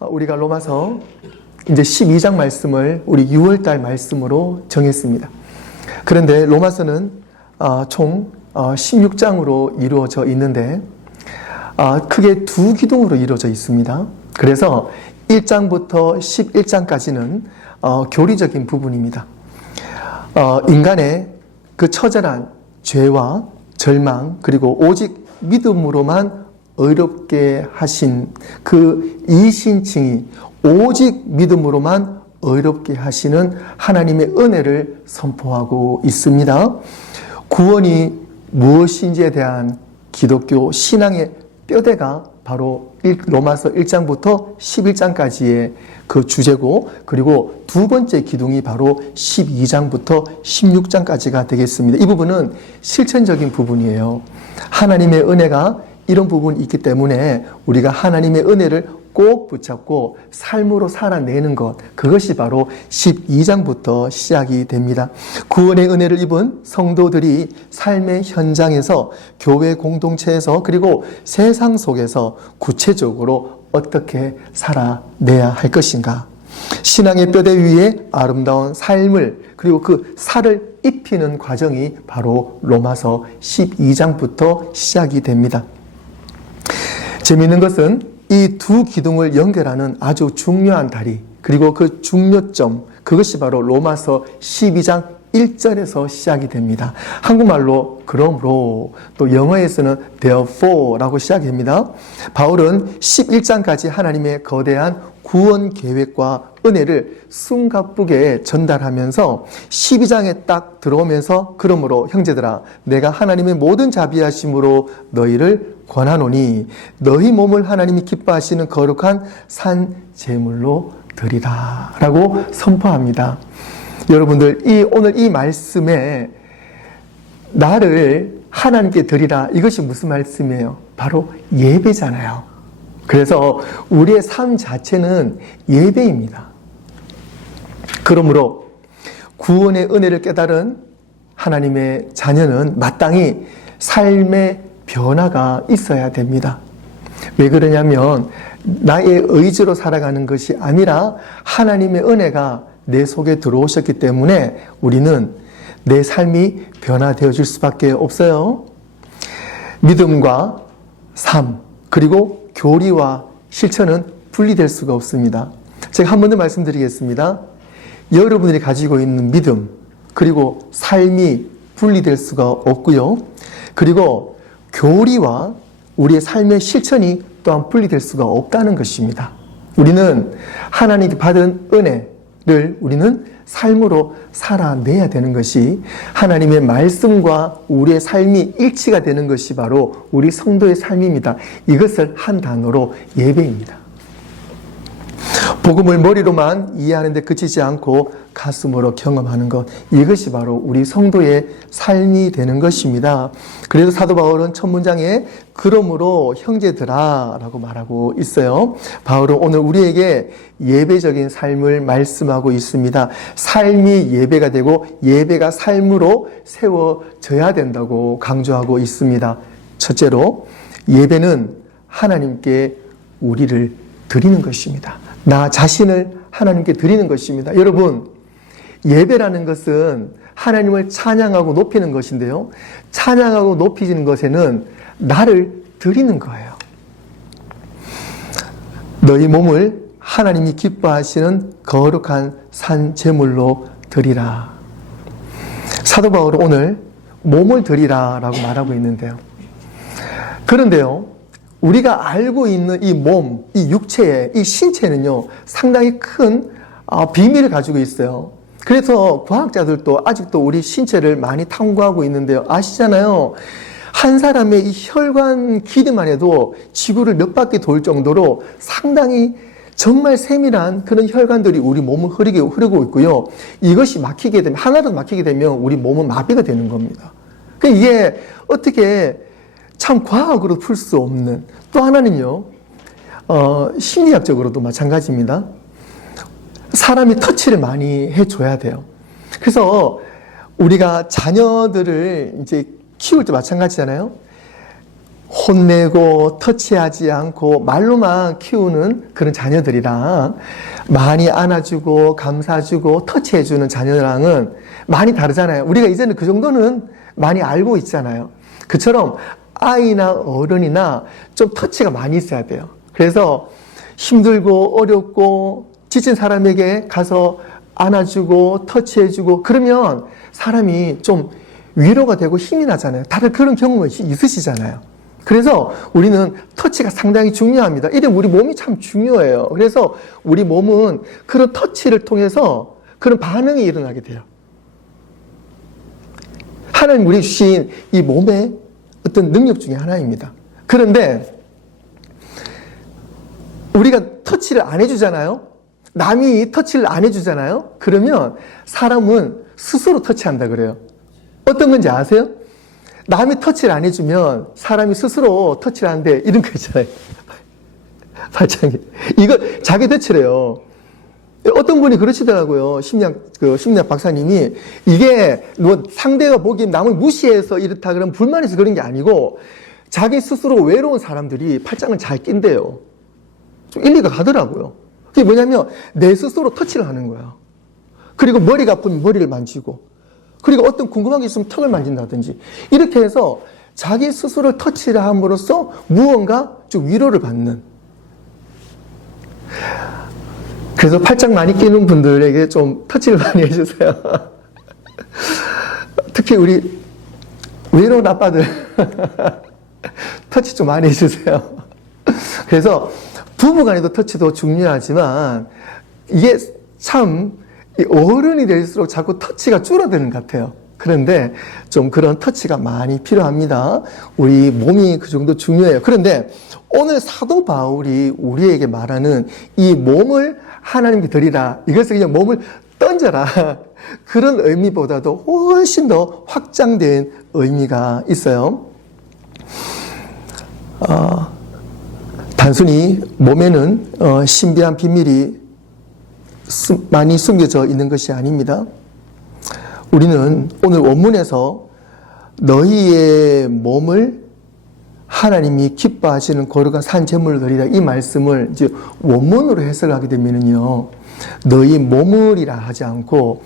우리가 로마서 이제 12장 말씀을 우리 6월달 말씀으로 정했습니다. 그런데 로마서는 총 16장으로 이루어져 있는데 크게 두 기둥으로 이루어져 있습니다. 그래서 1장부터 11장까지는 교리적인 부분입니다. 인간의 그 처절한 죄와 절망 그리고 오직 믿음으로만 의롭게 하신 그 이신칭이 오직 믿음으로만 의롭게 하시는 하나님의 은혜를 선포하고 있습니다. 구원이 무엇인지에 대한 기독교 신앙의 뼈대가 바로 로마서 1장부터 11장까지의 그 주제고, 그리고 두 번째 기둥이 바로 12장부터 16장까지가 되겠습니다. 이 부분은 실천적인 부분이에요. 하나님의 은혜가 이런 부분이 있기 때문에 우리가 하나님의 은혜를 꼭 붙잡고 삶으로 살아내는 것, 그것이 바로 12장부터 시작이 됩니다. 구원의 은혜를 입은 성도들이 삶의 현장에서, 교회 공동체에서, 그리고 세상 속에서 구체적으로 어떻게 살아내야 할 것인가. 신앙의 뼈대 위에 아름다운 삶을, 그리고 그 살을 입히는 과정이 바로 로마서 12장부터 시작이 됩니다. 재미있는 것은 이 두 기둥을 연결하는 아주 중요한 다리, 그리고 그 중요점, 그것이 바로 로마서 12장 1절에서 시작이 됩니다. 한국말로 그러므로, 또 영어에서는 therefore라고 시작이 됩니다. 바울은 11장까지 하나님의 거대한 구원 계획과 은혜를 숨가쁘게 전달하면서 12장에 딱 들어오면서 그러므로 형제들아 내가 하나님의 모든 자비하심으로 너희를 권하노니 너희 몸을 하나님이 기뻐하시는 거룩한 산 제물로 드리라 라고 선포합니다. 여러분들 오늘 이 말씀에 나를 하나님께 드리라, 이것이 무슨 말씀이에요? 바로 예배잖아요. 그래서 우리의 삶 자체는 예배입니다. 그러므로 구원의 은혜를 깨달은 하나님의 자녀는 마땅히 삶의 변화가 있어야 됩니다. 왜 그러냐면 나의 의지로 살아가는 것이 아니라 하나님의 은혜가 내 속에 들어오셨기 때문에 우리는 내 삶이 변화되어질 수밖에 없어요. 믿음과 삶, 그리고 교리와 실천은 분리될 수가 없습니다. 제가 한 번 더 말씀드리겠습니다. 여러분들이 가지고 있는 믿음, 그리고 삶이 분리될 수가 없고요. 그리고 교리와 우리의 삶의 실천이 또한 분리될 수가 없다는 것입니다. 우리는 하나님께 받은 은혜를 우리는 삶으로 살아내야 되는 것이, 하나님의 말씀과 우리의 삶이 일치가 되는 것이 바로 우리 성도의 삶입니다. 이것을 한 단어로 예배입니다. 복음을 머리로만 이해하는 데 그치지 않고 가슴으로 경험하는 것, 이것이 바로 우리 성도의 삶이 되는 것입니다. 그래서 사도 바울은 첫 문장에 그러므로 형제들아 라고 말하고 있어요. 바울은 오늘 우리에게 예배적인 삶을 말씀하고 있습니다. 삶이 예배가 되고 예배가 삶으로 세워져야 된다고 강조하고 있습니다. 첫째로 예배는 하나님께 우리를 드리는 것입니다. 나 자신을 하나님께 드리는 것입니다. 여러분, 예배라는 것은 하나님을 찬양하고 높이는 것인데요. 찬양하고 높이는 것에는 나를 드리는 거예요. 너희 몸을 하나님이 기뻐하시는 거룩한 산 제물로 드리라. 사도 바울은 오늘 몸을 드리라 라고 말하고 있는데요. 그런데요, 우리가 알고 있는 이 몸, 이 육체의 이 신체는요, 상당히 큰 비밀을 가지고 있어요. 그래서 과학자들도 아직도 우리 신체를 많이 탐구하고 있는데요. 아시잖아요. 한 사람의 이 혈관 길이만 해도 지구를 몇 바퀴 돌 정도로 상당히 정말 세밀한 그런 혈관들이 우리 몸을 흐르고 있고요. 이것이 막히게 되면, 하나라도 막히게 되면 우리 몸은 마비가 되는 겁니다. 그러니까 이게 어떻게 참 과학으로 풀 수 없는, 또 하나는요, 심리학적으로도 마찬가지입니다. 사람이 터치를 많이 해줘야 돼요. 그래서 우리가 자녀들을 이제 키울 때 마찬가지잖아요. 혼내고 터치하지 않고 말로만 키우는 그런 자녀들이랑 많이 안아주고 감사주고 터치해주는 자녀랑은 많이 다르잖아요. 우리가 이제는 그 정도는 많이 알고 있잖아요. 그처럼 아이나 어른이나 좀 터치가 많이 있어야 돼요. 그래서 힘들고 어렵고 지친 사람에게 가서 안아주고 터치해주고 그러면 사람이 좀 위로가 되고 힘이 나잖아요. 다들 그런 경험이 있으시잖아요. 그래서 우리는 터치가 상당히 중요합니다. 이래 우리 몸이 참 중요해요. 그래서 우리 몸은 그런 터치를 통해서 그런 반응이 일어나게 돼요. 하나님 우리 주신 이 몸의 어떤 능력 중에 하나입니다. 그런데 우리가 터치를 안 해주잖아요. 남이 터치를 안 해주잖아요. 그러면 사람은 스스로 터치한다 그래요. 어떤 건지 아세요? 남이 터치를 안 해주면 사람이 스스로 터치를 하는데 이런 거 있잖아요. 발차기. 이거 자기 터치래요. 어떤 분이 그러시더라고요. 심리학 박사님이 이게 뭐 상대가 보기에 남을 무시해서 이렇다 그러면 불만해서 그런 게 아니고 자기 스스로 외로운 사람들이 팔짱을 잘 낀대요. 좀 일리가 가더라고요. 그게 뭐냐면 내 스스로 터치를 하는 거야. 그리고 머리가 아프면 머리를 만지고 그리고 어떤 궁금한 게 있으면 턱을 만진다든지 이렇게 해서 자기 스스로 터치를 함으로써 무언가 좀 위로를 받는. 그래서 팔짱 많이 끼는 분들에게 좀 터치를 많이 해주세요. 특히 우리 외로운 아빠들 터치 좀 많이 해주세요. 그래서 부부간에도 터치도 중요하지만 이게 참 어른이 될수록 자꾸 터치가 줄어드는 것 같아요. 그런데 좀 그런 터치가 많이 필요합니다. 우리 몸이 그 정도 중요해요. 그런데 오늘 사도 바울이 우리에게 말하는 이 몸을 하나님께 드리라. 이것을 그냥 몸을 던져라. 그런 의미보다도 훨씬 더 확장된 의미가 있어요. 단순히 몸에는 신비한 비밀이 많이 숨겨져 있는 것이 아닙니다. 우리는 오늘 원문에서 너희의 몸을 하나님이 기뻐하시는 거룩한 산 제물을 드리라 이 말씀을 이제 원문으로 해석하게 되면은요, 너희 몸을이라 하지 않고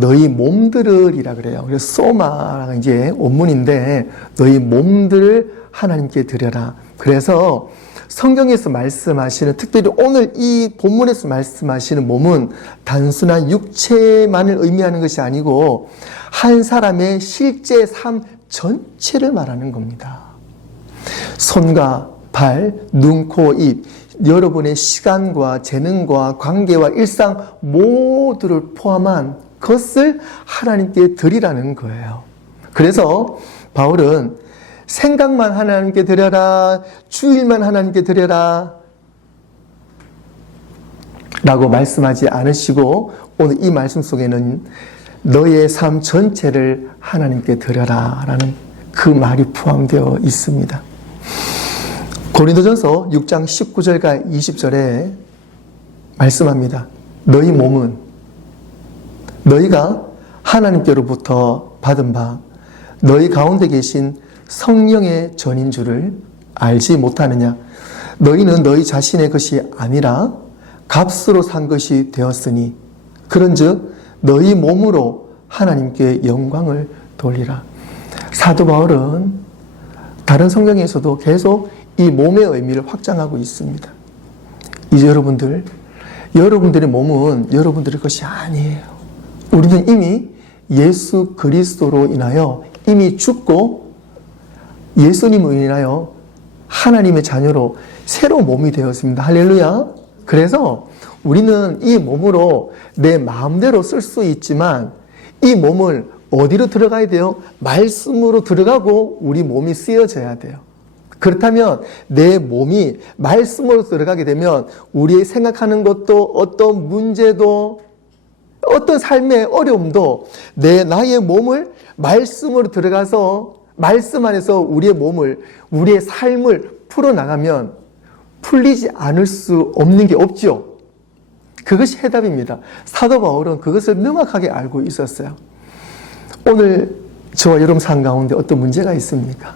너희 몸들을이라 그래요. 그래서 소마가 이제 원문인데 너희 몸들을 하나님께 드려라. 그래서 성경에서 말씀하시는, 특별히 오늘 이 본문에서 말씀하시는 몸은 단순한 육체만을 의미하는 것이 아니고 한 사람의 실제 삶 전체를 말하는 겁니다. 손과 발, 눈, 코, 입, 여러분의 시간과 재능과 관계와 일상 모두를 포함한 것을 하나님께 드리라는 거예요. 그래서 바울은 생각만 하나님께 드려라, 주일만 하나님께 드려라 라고 말씀하지 않으시고 오늘 이 말씀 속에는 너의 삶 전체를 하나님께 드려라 라는 그 말이 포함되어 있습니다. 고린도전서 6장 19절과 20절에 말씀합니다. 너희 몸은 너희가 하나님께로부터 받은 바 너희 가운데 계신 성령의 전인 줄을 알지 못하느냐. 너희는 너희 자신의 것이 아니라 값으로 산 것이 되었으니 그런즉 너희 몸으로 하나님께 영광을 돌리라. 사도 바울은 다른 성경에서도 계속 이 몸의 의미를 확장하고 있습니다. 이제 여러분들의 몸은 여러분들의 것이 아니에요. 우리는 이미 예수 그리스도로 인하여 이미 죽고 예수님으로 인하여 하나님의 자녀로 새로운 몸이 되었습니다. 할렐루야. 그래서 우리는 이 몸으로 내 마음대로 쓸 수 있지만 이 몸을 어디로 들어가야 돼요? 말씀으로 들어가고 우리 몸이 쓰여져야 돼요. 그렇다면 내 몸이 말씀으로 들어가게 되면 우리의 생각하는 것도 어떤 문제도 어떤 삶의 어려움도 나의 몸을 말씀으로 들어가서 말씀 안에서 우리의 삶을 풀어나가면 풀리지 않을 수 없는 게 없죠. 그것이 해답입니다. 사도 바울은 그것을 명확하게 알고 있었어요. 오늘 저와 여러분 삶 가운데 어떤 문제가 있습니까?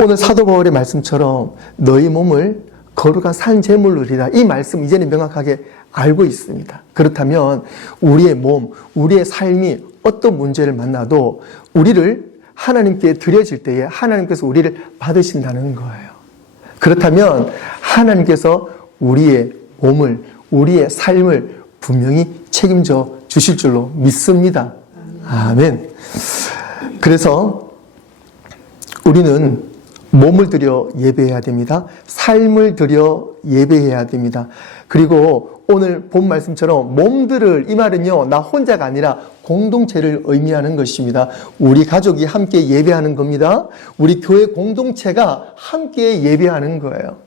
오늘 사도 바울의 말씀처럼 너희 몸을 거룩한 산 제물로 드리라. 이 말씀 이제는 명확하게 알고 있습니다. 그렇다면 우리의 몸, 우리의 삶이 어떤 문제를 만나도 우리를 하나님께 드려질 때에 하나님께서 우리를 받으신다는 거예요. 그렇다면 하나님께서 우리의 몸을, 우리의 삶을 분명히 책임져 주실 줄로 믿습니다. 아멘. 그래서 우리는 몸을 들여 예배해야 됩니다. 삶을 들여 예배해야 됩니다. 그리고 오늘 본 말씀처럼 몸들을, 이 말은요, 나 혼자가 아니라 공동체를 의미하는 것입니다. 우리 가족이 함께 예배하는 겁니다. 우리 교회 공동체가 함께 예배하는 거예요.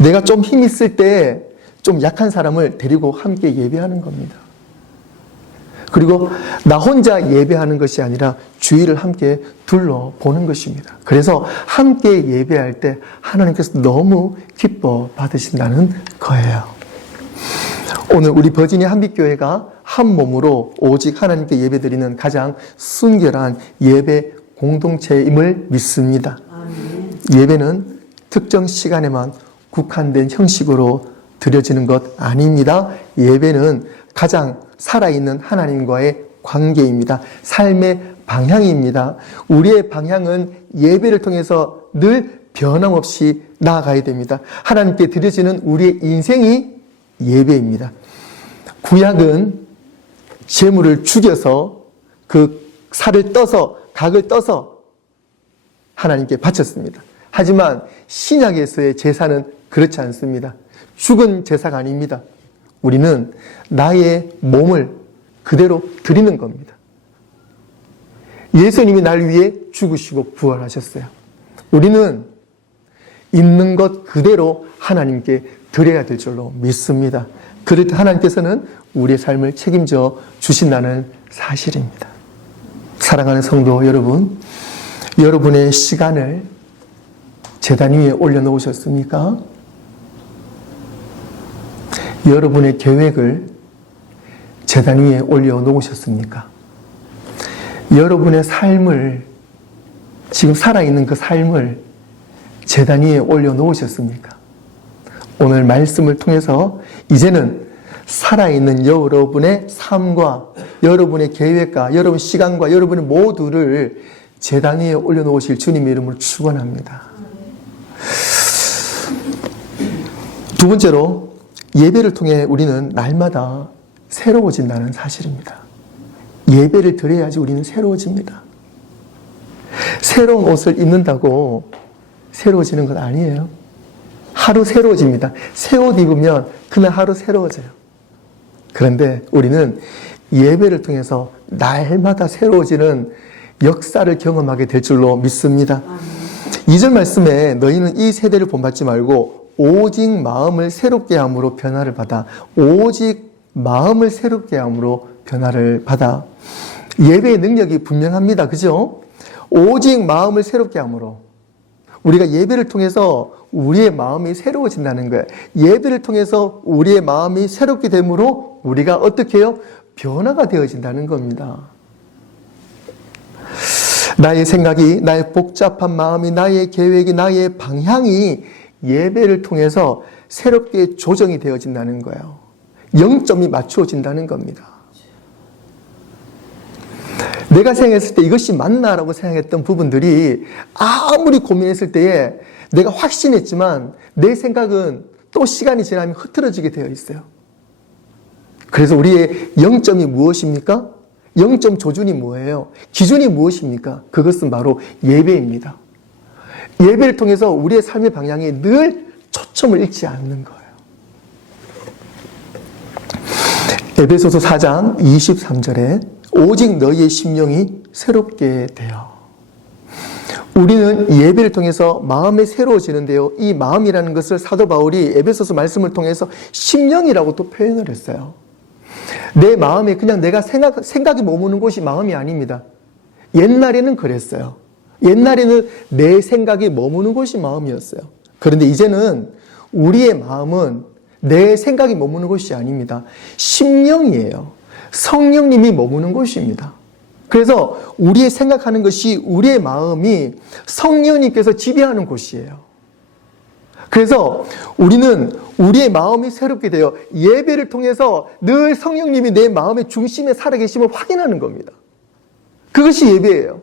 내가 좀 힘 있을 때 좀 약한 사람을 데리고 함께 예배하는 겁니다. 그리고 나 혼자 예배하는 것이 아니라 주의를 함께 둘러보는 것입니다. 그래서 함께 예배할 때 하나님께서 너무 기뻐 받으신다는 거예요. 오늘 우리 버지니 한빛교회가 한 몸으로 오직 하나님께 예배드리는 가장 순결한 예배 공동체임을 믿습니다. 예배는 특정 시간에만 국한된 형식으로 드려지는 것 아닙니다. 예배는 가장 살아있는 하나님과의 관계입니다. 삶의 방향입니다. 우리의 방향은 예배를 통해서 늘 변함없이 나아가야 됩니다. 하나님께 드려지는 우리의 인생이 예배입니다. 구약은 제물을 죽여서 그 살을 떠서, 각을 떠서 하나님께 바쳤습니다. 하지만 신약에서의 제사는 그렇지 않습니다. 죽은 제사가 아닙니다. 우리는 나의 몸을 그대로 드리는 겁니다. 예수님이 날 위해 죽으시고 부활하셨어요. 우리는 있는 것 그대로 하나님께 드려야 될 줄로 믿습니다. 그럴 때 하나님께서는 우리의 삶을 책임져 주신다는 사실입니다. 사랑하는 성도 여러분, 여러분의 시간을 제단 위에 올려놓으셨습니까? 여러분의 계획을 제단 위에 올려놓으셨습니까? 여러분의 삶을, 지금 살아있는 그 삶을 제단 위에 올려놓으셨습니까? 오늘 말씀을 통해서 이제는 살아있는 여러분의 삶과 여러분의 계획과 여러분 시간과 여러분의 모두를 제단 위에 올려놓으실 주님의 이름으로 축원합니다. 두 번째로, 예배를 통해 우리는 날마다 새로워진다는 사실입니다. 예배를 드려야지 우리는 새로워집니다. 새로운 옷을 입는다고 새로워지는 건 아니에요. 하루 새로워집니다. 새 옷 입으면 그날 하루 새로워져요. 그런데 우리는 예배를 통해서 날마다 새로워지는 역사를 경험하게 될 줄로 믿습니다. 2절 말씀에 너희는 이 세대를 본받지 말고 오직 마음을 새롭게 함으로 변화를 받아. 오직 마음을 새롭게 함으로 변화를 받아. 예배의 능력이 분명합니다. 그죠? 오직 마음을 새롭게 함으로. 우리가 예배를 통해서 우리의 마음이 새로워진다는 거예요. 예배를 통해서 우리의 마음이 새롭게 됨으로 우리가 어떻게 해요? 변화가 되어진다는 겁니다. 나의 생각이, 나의 복잡한 마음이, 나의 계획이, 나의 방향이 예배를 통해서 새롭게 조정이 되어진다는 거예요. 0점이 맞추어진다는 겁니다. 내가 생각했을 때 이것이 맞나라고 생각했던 부분들이 아무리 고민했을 때에 내가 확신했지만 내 생각은 또 시간이 지나면 흐트러지게 되어 있어요. 그래서 우리의 0점이 무엇입니까? 0점 조준이 뭐예요? 기준이 무엇입니까? 그것은 바로 예배입니다. 예배를 통해서 우리의 삶의 방향이 늘 초점을 잃지 않는 거예요. 에베소서 4장 23절에 오직 너희의 심령이 새롭게 되어. 우리는 예배를 통해서 마음이 새로워지는데요. 이 마음이라는 것을 사도 바울이 에베소서 말씀을 통해서 심령이라고 또 표현을 했어요. 내 마음에 그냥 내가 생각이 머무는 곳이 마음이 아닙니다. 옛날에는 그랬어요. 옛날에는 내 생각이 머무는 곳이 마음이었어요. 그런데 이제는 우리의 마음은 내 생각이 머무는 곳이 아닙니다. 심령이에요. 성령님이 머무는 곳입니다. 그래서 우리의 생각하는 것이 우리의 마음이 성령님께서 지배하는 곳이에요. 그래서 우리는 우리의 마음이 새롭게 되어 예배를 통해서 늘 성령님이 내 마음의 중심에 살아계심을 확인하는 겁니다. 그것이 예배예요.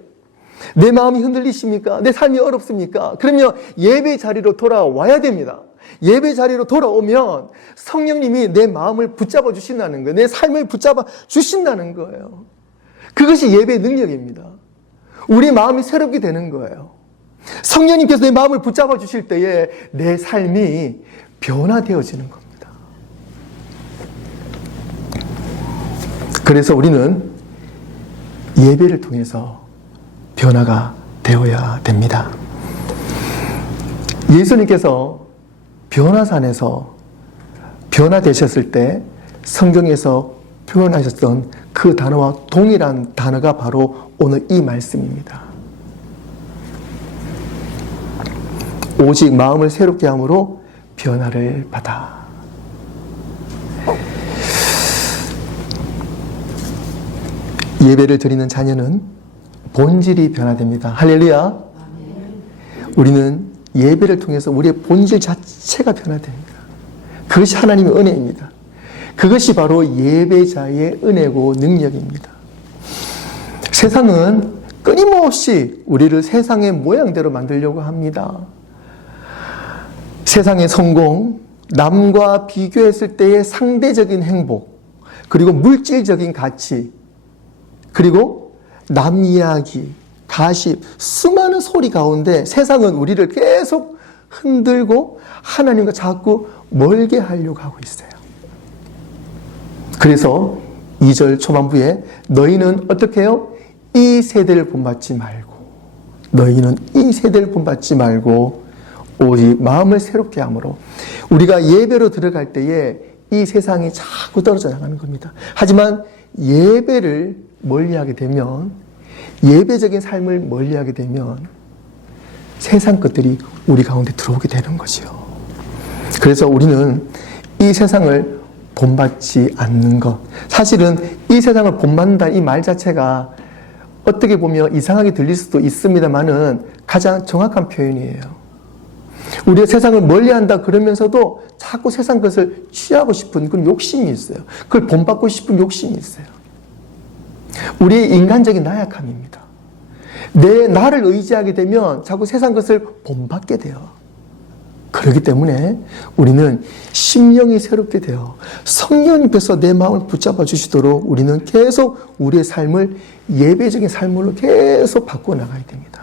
내 마음이 흔들리십니까? 내 삶이 어렵습니까? 그러면 예배 자리로 돌아와야 됩니다. 예배 자리로 돌아오면 성령님이 내 마음을 붙잡아 주신다는 거예요. 내 삶을 붙잡아 주신다는 거예요. 그것이 예배의 능력입니다. 우리 마음이 새롭게 되는 거예요. 성령님께서 내 마음을 붙잡아 주실 때에 내 삶이 변화되어지는 겁니다. 그래서 우리는 예배를 통해서 변화가 되어야 됩니다. 예수님께서 변화산에서 변화되셨을 때 성경에서 표현하셨던 그 단어와 동일한 단어가 바로 오늘 이 말씀입니다. 오직 마음을 새롭게 함으로 변화를 받아. 예배를 드리는 자녀는 본질이 변화됩니다. 할렐루야. 우리는 예배를 통해서 우리의 본질 자체가 변화됩니다. 그것이 하나님의 은혜입니다. 그것이 바로 예배자의 은혜고 능력입니다. 세상은 끊임없이 우리를 세상의 모양대로 만들려고 합니다. 세상의 성공, 남과 비교했을 때의 상대적인 행복, 그리고 물질적인 가치, 그리고 남 이야기, 가십, 수많은 소리 가운데 세상은 우리를 계속 흔들고 하나님과 자꾸 멀게 하려고 하고 있어요. 그래서 2절 초반부에 너희는 어떻게 해요? 이 세대를 본받지 말고, 너희는 이 세대를 본받지 말고 오직 마음을 새롭게 함으로. 우리가 예배로 들어갈 때에 이 세상이 자꾸 떨어져 나가는 겁니다. 하지만 예배를 멀리하게 되면, 예배적인 삶을 멀리하게 되면 세상 것들이 우리 가운데 들어오게 되는 거죠. 그래서 우리는 이 세상을 본받지 않는 것, 사실은 이 세상을 본받는다는 이 말 자체가 어떻게 보면 이상하게 들릴 수도 있습니다만은 가장 정확한 표현이에요. 우리가 세상을 멀리한다 그러면서도 자꾸 세상 것을 취하고 싶은 그런 욕심이 있어요. 그걸 본받고 싶은 욕심이 있어요. 우리의 인간적인 나약함입니다. 나를 의지하게 되면 자꾸 세상 것을 본받게 돼요. 그렇기 때문에 우리는 심령이 새롭게 되어 성령님께서 내 마음을 붙잡아 주시도록 우리는 계속 우리의 삶을 예배적인 삶으로 계속 바꿔 나가야 됩니다.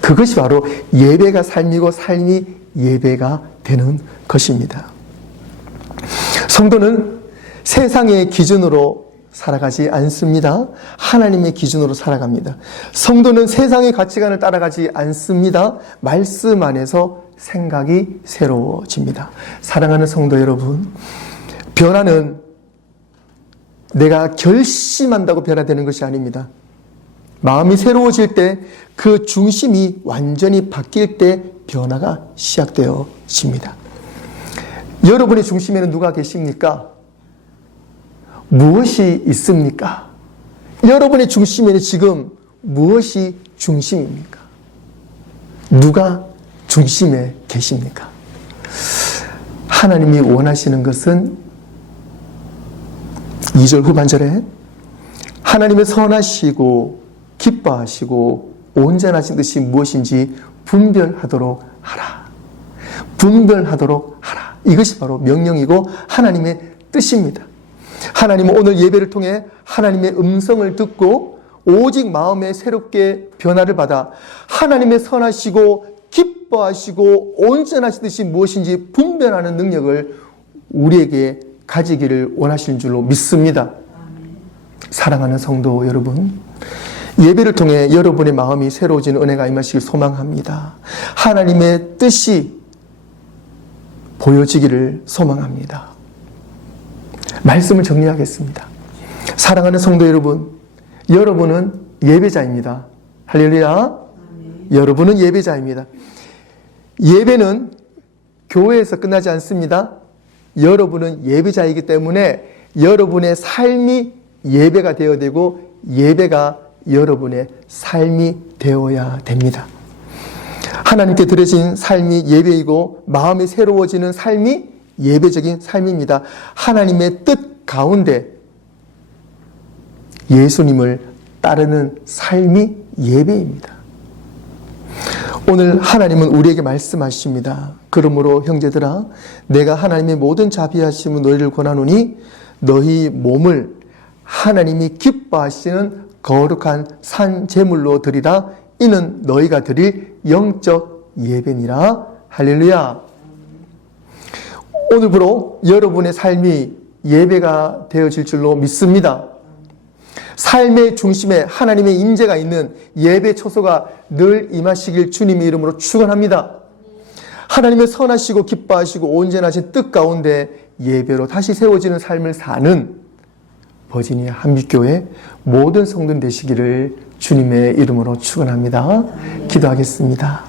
그것이 바로 예배가 삶이고 삶이 예배가 되는 것입니다. 성도는 세상의 기준으로 살아가지 않습니다. 하나님의 기준으로 살아갑니다. 성도는 세상의 가치관을 따라가지 않습니다. 말씀 안에서 생각이 새로워집니다. 사랑하는 성도 여러분, 변화는 내가 결심한다고 변화되는 것이 아닙니다. 마음이 새로워질 때 그 중심이 완전히 바뀔 때 변화가 시작되어집니다. 여러분의 중심에는 누가 계십니까? 무엇이 있습니까? 여러분의 중심에는 지금 무엇이 중심입니까? 누가 중심에 계십니까? 하나님이 원하시는 것은 2절 후반절에 하나님의 선하시고 기뻐하시고 온전하신 뜻이 무엇인지 분별하도록 하라. 분별하도록 하라. 이것이 바로 명령이고 하나님의 뜻입니다. 하나님은 오늘 예배를 통해 하나님의 음성을 듣고 오직 마음에 새롭게 변화를 받아 하나님의 선하시고 기뻐하시고 온전하신 뜻이 무엇인지 분별하는 능력을 우리에게 가지기를 원하시는 줄로 믿습니다. 사랑하는 성도 여러분, 예배를 통해 여러분의 마음이 새로워지는 은혜가 임하시길 소망합니다. 하나님의 뜻이 보여지기를 소망합니다. 말씀을 정리하겠습니다. 사랑하는 성도 여러분, 여러분은 예배자입니다. 할렐루야. 여러분은 예배자입니다. 예배는 교회에서 끝나지 않습니다. 여러분은 예배자이기 때문에 여러분의 삶이 예배가 되어야 되고 예배가 여러분의 삶이 되어야 됩니다. 하나님께 드려진 삶이 예배이고 마음이 새로워지는 삶이 예배적인 삶입니다. 하나님의 뜻 가운데 예수님을 따르는 삶이 예배입니다. 오늘 하나님은 우리에게 말씀하십니다. 그러므로 형제들아, 내가 하나님의 모든 자비하심은 너희를 권하노니 너희 몸을 하나님이 기뻐하시는 거룩한 산 제물로 드리라. 이는 너희가 드릴 영적 예배니라. 할렐루야. 오늘부로 여러분의 삶이 예배가 되어질 줄로 믿습니다. 삶의 중심에 하나님의 임재가 있는 예배 초소가 늘 임하시길 주님의 이름으로 축원합니다. 하나님의 선하시고 기뻐하시고 온전하신 뜻 가운데 예배로 다시 세워지는 삶을 사는 버지니아 한빛교회 모든 성도들 되시기를 주님의 이름으로 축원합니다. 기도하겠습니다.